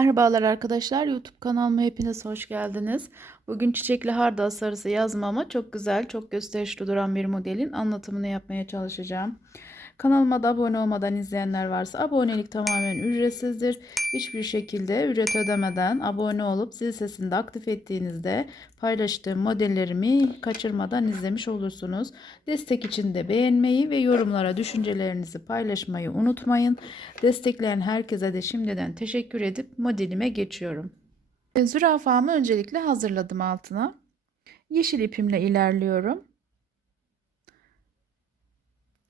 Merhabalar arkadaşlar YouTube kanalıma hepiniz hoş geldiniz. Bugün çiçekli hardal sarısı yazmama çok güzel çok gösterişli duran bir modelin anlatımını yapmaya çalışacağım. Kanalıma da abone olmadan izleyenler varsa abonelik tamamen ücretsizdir. Hiçbir şekilde ücret ödemeden abone olup zil sesini de aktif ettiğinizde paylaştığım modellerimi kaçırmadan izlemiş olursunuz. Destek için de beğenmeyi ve yorumlara düşüncelerinizi paylaşmayı unutmayın. Destekleyen herkese de şimdiden teşekkür edip modelime geçiyorum. Zürafamı öncelikle hazırladım altına. Yeşil ipimle ilerliyorum.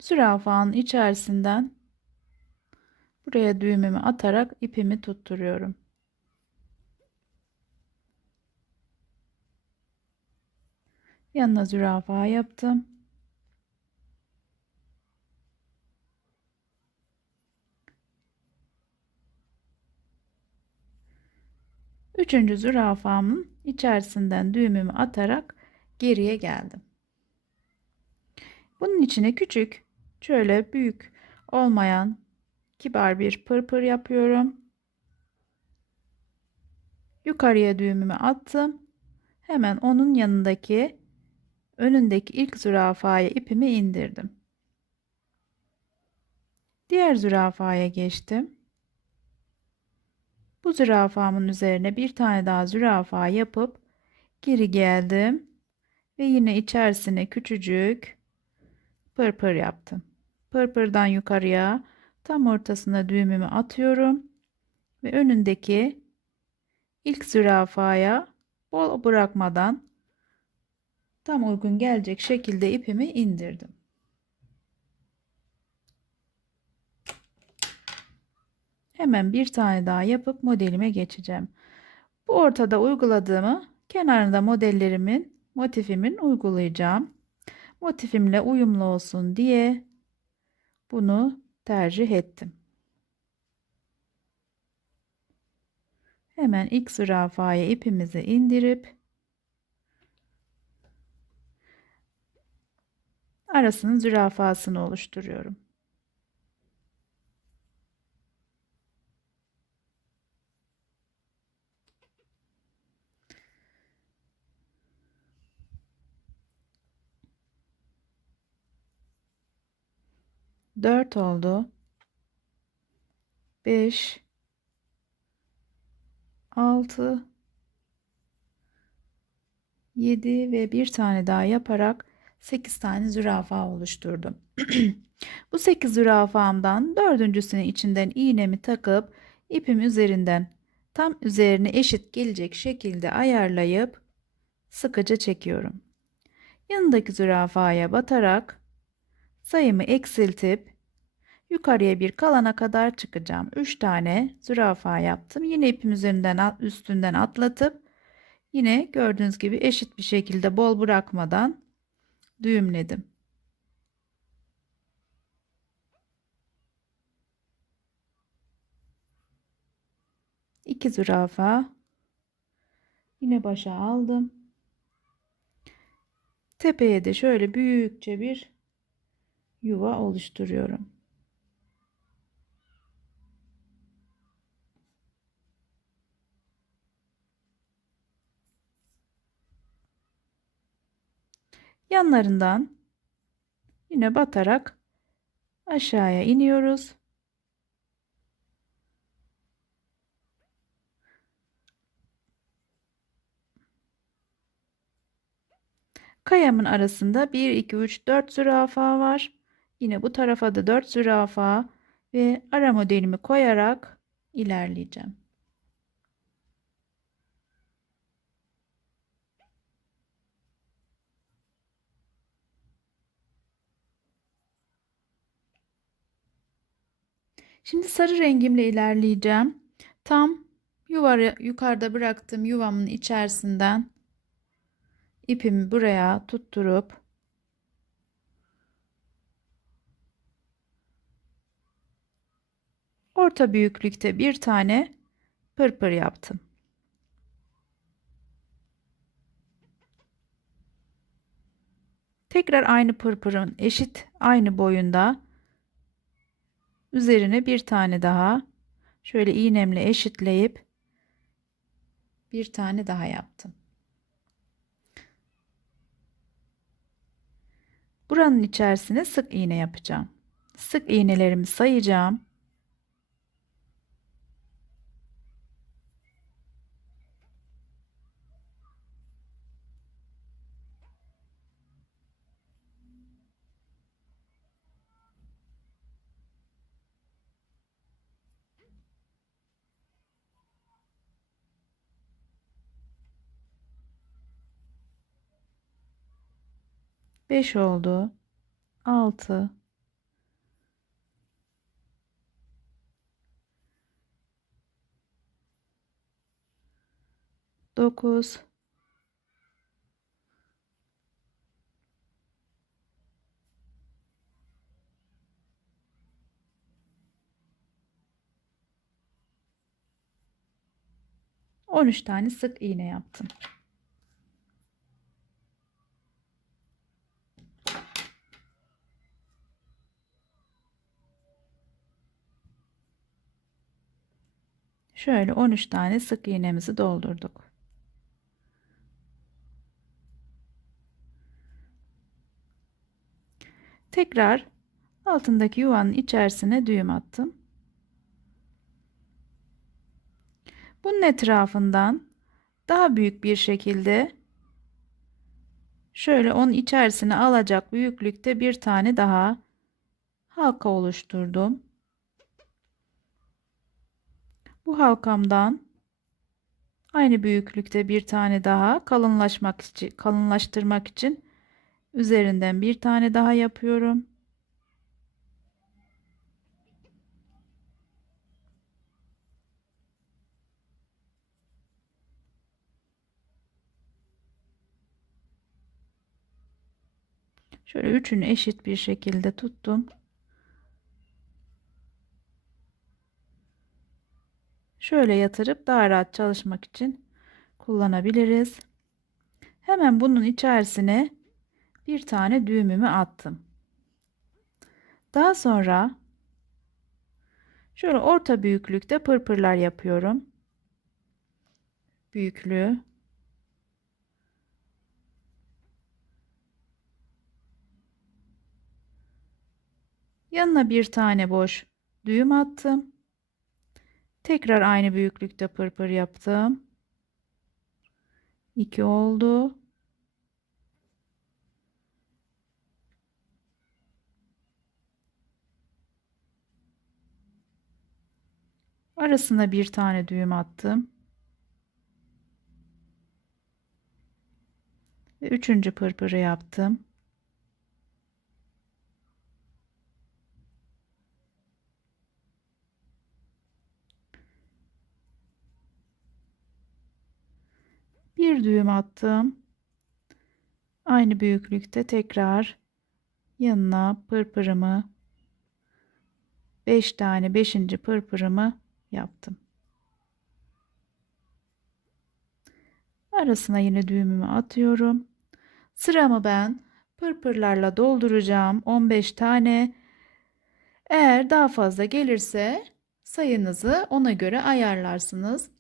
Zürafanın içerisinden buraya düğümümü atarak ipimi tutturuyorum. Yanına zürafa yaptım. Üçüncü zürafamın içerisinden düğümümü atarak geriye geldim. Bunun içine küçük, şöyle büyük olmayan kibar bir pırpır yapıyorum. Yukarıya düğümümü attım. Hemen onun yanındaki önündeki ilk zürafaya ipimi indirdim. Diğer zürafaya geçtim. Bu zürafamın üzerine bir tane daha zürafa yapıp geri geldim ve yine içerisine küçücük pırpır yaptım. Pırpırdan yukarıya tam ortasına düğümümü atıyorum ve önündeki ilk zürafaya bol bırakmadan tam uygun gelecek şekilde ipimi indirdim. Hemen bir tane daha yapıp modelime geçeceğim. Bu ortada uyguladığımı kenarında modellerimin motifimin uygulayacağım motifimle uyumlu olsun diye bunu tercih ettim. Hemen ilk zürafaya ipimizi indirip arasının zürafasını oluşturuyorum. 4 oldu. 5 6 7 ve bir tane daha yaparak 8 tane zürafa oluşturdum. Bu 8 zürafamdan dördüncüsünü içinden iğnemi takıp ipim üzerinden tam üzerine eşit gelecek şekilde ayarlayıp sıkıca çekiyorum. Yanındaki zürafaya batarak sayımı eksiltip yukarıya bir kalana kadar çıkacağım. 3 tane zürafa yaptım. Yine ipim üzerinden üstünden atlatıp yine gördüğünüz gibi eşit bir şekilde bol bırakmadan düğümledim. İki zürafa yine başa aldım. Tepeye de şöyle büyükçe bir yuva oluşturuyorum. Yanlarından yine batarak aşağıya iniyoruz. Kayamın arasında 1 2 3 4 zürafa var. Yine bu tarafa da 4 zürafa ve ara modelimi koyarak ilerleyeceğim. Şimdi sarı rengimle ilerleyeceğim. Tam yuvarı yukarıda bıraktığım yuvamın içerisinden ipimi buraya tutturup orta büyüklükte bir tane pırpır yaptım. Tekrar aynı pırpırın eşit aynı boyunda üzerine bir tane daha şöyle iğnemle eşitleyip bir tane daha yaptım. Buranın içerisine sık iğne yapacağım. Sık iğnelerimi sayacağım. Beş oldu. Altı. Dokuz. On üç tane sık iğne yaptım. Şöyle 13 tane sık iğnemizi doldurduk. Tekrar altındaki yuvanın içerisine düğüm attım. Bunun etrafından daha büyük bir şekilde şöyle onun içerisine alacak büyüklükte bir tane daha halka oluşturdum. Bu halkamdan aynı büyüklükte bir tane daha kalınlaşmak için kalınlaştırmak için üzerinden bir tane daha yapıyorum. Şöyle üçünü eşit bir şekilde tuttum. Şöyle yatırıp daha rahat çalışmak için kullanabiliriz. Hemen bunun içerisine bir tane düğümümü attım. Daha sonra şöyle orta büyüklükte pırpırlar yapıyorum. Büyüklüğü Yanına bir tane boş düğüm attım. Tekrar aynı büyüklükte pırpır yaptım. 2 oldu. Arasına bir tane düğüm attım. Ve üçüncü pırpırı yaptım. Bir düğüm attım. Aynı büyüklükte tekrar yanına pırpırımı 5 tane 5. pırpırımı yaptım. Arasına yine düğümümü atıyorum. Sıramı ben pırpırlarla dolduracağım 15 tane. Eğer daha fazla gelirse sayınızı ona göre ayarlarsınız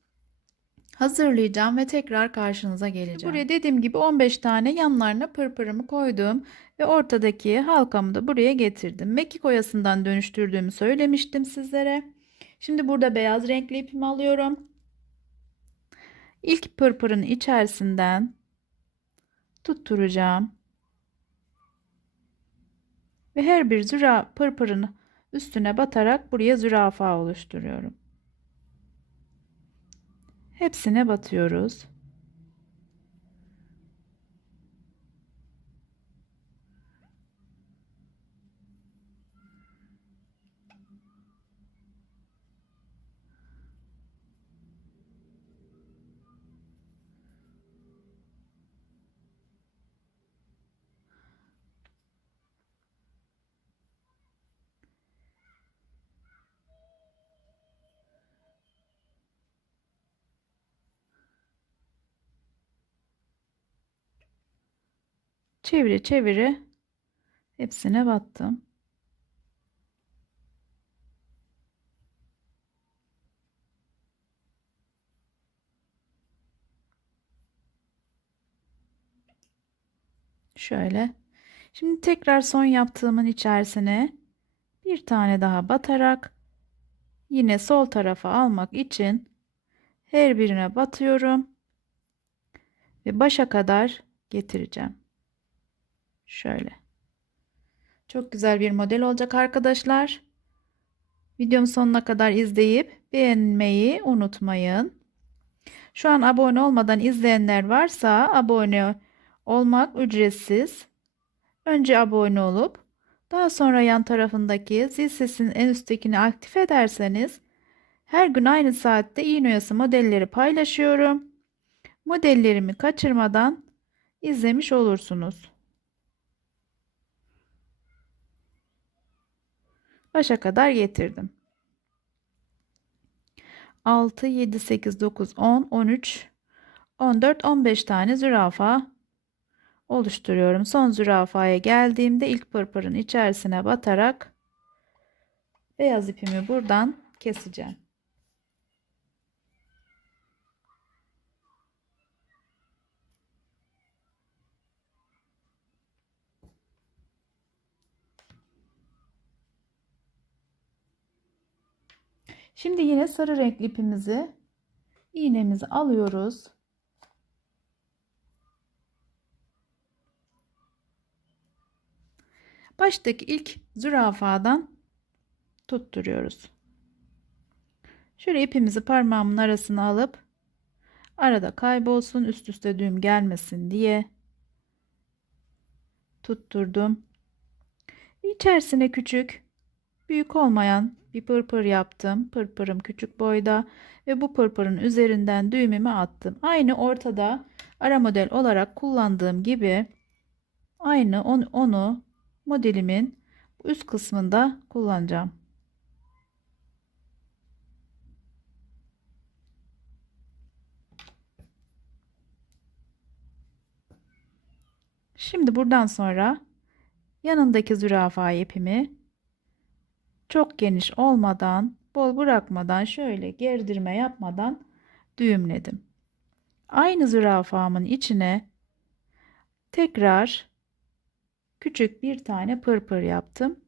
hazırlayacağım ve tekrar karşınıza geleceğim. Buraya dediğim gibi 15 tane yanlarına pırpırımı koydum ve ortadaki halkamı da buraya getirdim. Mekik oyasından dönüştürdüğümü söylemiştim sizlere. Şimdi burada beyaz renkli ipimi alıyorum. İlk pırpırın içerisinden tutturacağım. Ve her bir züra pırpırın üstüne batarak buraya zürafa oluşturuyorum. Hepsine batıyoruz. çevire çevire hepsine battım. Şöyle. Şimdi tekrar son yaptığımın içerisine bir tane daha batarak yine sol tarafa almak için her birine batıyorum ve başa kadar getireceğim. Şöyle. Çok güzel bir model olacak arkadaşlar. Videom sonuna kadar izleyip beğenmeyi unutmayın. Şu an abone olmadan izleyenler varsa abone olmak ücretsiz. Önce abone olup daha sonra yan tarafındaki zil sesinin en üsttekini aktif ederseniz her gün aynı saatte iğne oyası modelleri paylaşıyorum. Modellerimi kaçırmadan izlemiş olursunuz. Başa kadar getirdim. 6, 7, 8, 9, 10, 13, 14, 15 tane zürafa oluşturuyorum. Son zürafaya geldiğimde ilk pırpırın içerisine batarak beyaz ipimi buradan keseceğim. Şimdi yine sarı renkli ipimizi iğnemizi alıyoruz. Baştaki ilk zürafadan tutturuyoruz. Şöyle ipimizi parmağımın arasına alıp arada kaybolsun üst üste düğüm gelmesin diye tutturdum. İçerisine küçük büyük olmayan bir pırpır yaptım. Pırpırım küçük boyda ve bu pırpırın üzerinden düğümümü attım. Aynı ortada ara model olarak kullandığım gibi aynı onu, onu modelimin üst kısmında kullanacağım. Şimdi buradan sonra yanındaki zürafa ipimi çok geniş olmadan, bol bırakmadan şöyle gerdirme yapmadan düğümledim. Aynı zürafamın içine tekrar küçük bir tane pırpır yaptım.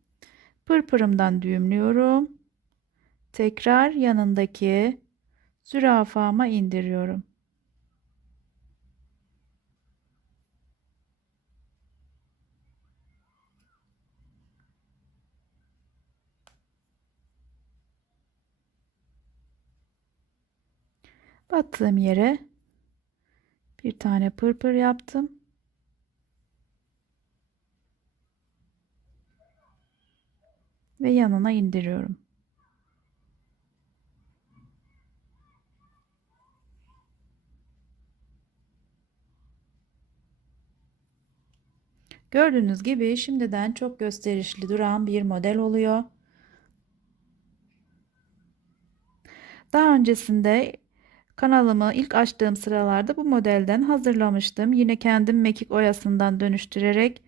Pırpırımdan düğümlüyorum. Tekrar yanındaki zürafama indiriyorum. Battığım yere bir tane pırpır yaptım. Ve yanına indiriyorum. Gördüğünüz gibi şimdiden çok gösterişli duran bir model oluyor. Daha öncesinde Kanalımı ilk açtığım sıralarda bu modelden hazırlamıştım. Yine kendim mekik oyasından dönüştürerek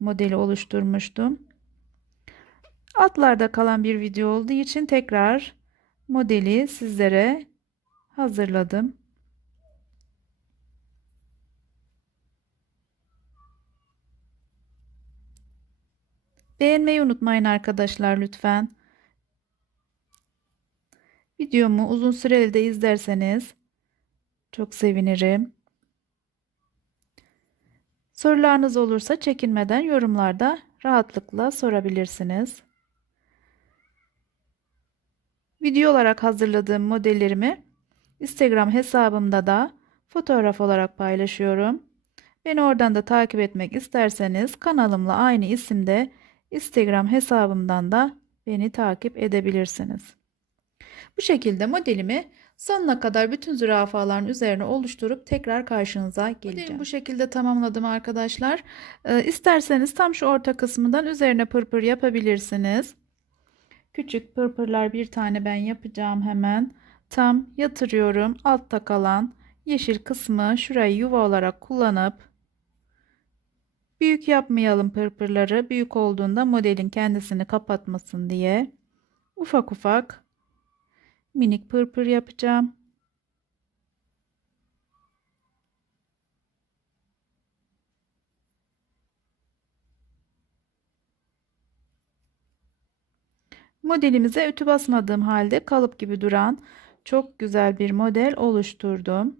modeli oluşturmuştum. Altlarda kalan bir video olduğu için tekrar modeli sizlere hazırladım. Beğenmeyi unutmayın arkadaşlar lütfen. Videomu uzun süreli de izlerseniz çok sevinirim. Sorularınız olursa çekinmeden yorumlarda rahatlıkla sorabilirsiniz. Video olarak hazırladığım modellerimi Instagram hesabımda da fotoğraf olarak paylaşıyorum. Beni oradan da takip etmek isterseniz kanalımla aynı isimde Instagram hesabımdan da beni takip edebilirsiniz. Bu şekilde modelimi sonuna kadar bütün zürafaların üzerine oluşturup tekrar karşınıza geleceğim. Modelimi bu şekilde tamamladım arkadaşlar. Ee, isterseniz tam şu orta kısmından üzerine pırpır yapabilirsiniz. Küçük pırpırlar bir tane ben yapacağım hemen. Tam yatırıyorum. Altta kalan yeşil kısmı şurayı yuva olarak kullanıp büyük yapmayalım pırpırları. Büyük olduğunda modelin kendisini kapatmasın diye ufak ufak minik pırpır yapacağım. Modelimize ütü basmadığım halde kalıp gibi duran çok güzel bir model oluşturdum.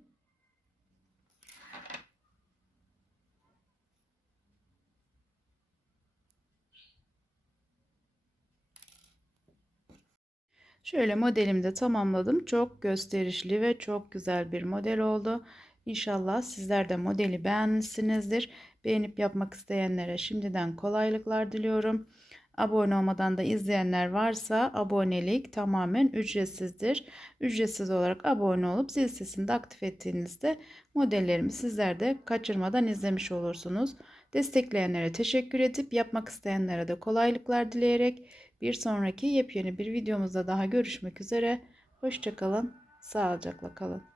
Şöyle modelimi de tamamladım. Çok gösterişli ve çok güzel bir model oldu. İnşallah sizler de modeli beğenmişsinizdir. Beğenip yapmak isteyenlere şimdiden kolaylıklar diliyorum. Abone olmadan da izleyenler varsa abonelik tamamen ücretsizdir. Ücretsiz olarak abone olup zil sesini de aktif ettiğinizde modellerimi sizler de kaçırmadan izlemiş olursunuz. Destekleyenlere teşekkür edip yapmak isteyenlere de kolaylıklar dileyerek bir sonraki yepyeni bir videomuzda daha görüşmek üzere. Hoşçakalın, sağlıcakla kalın.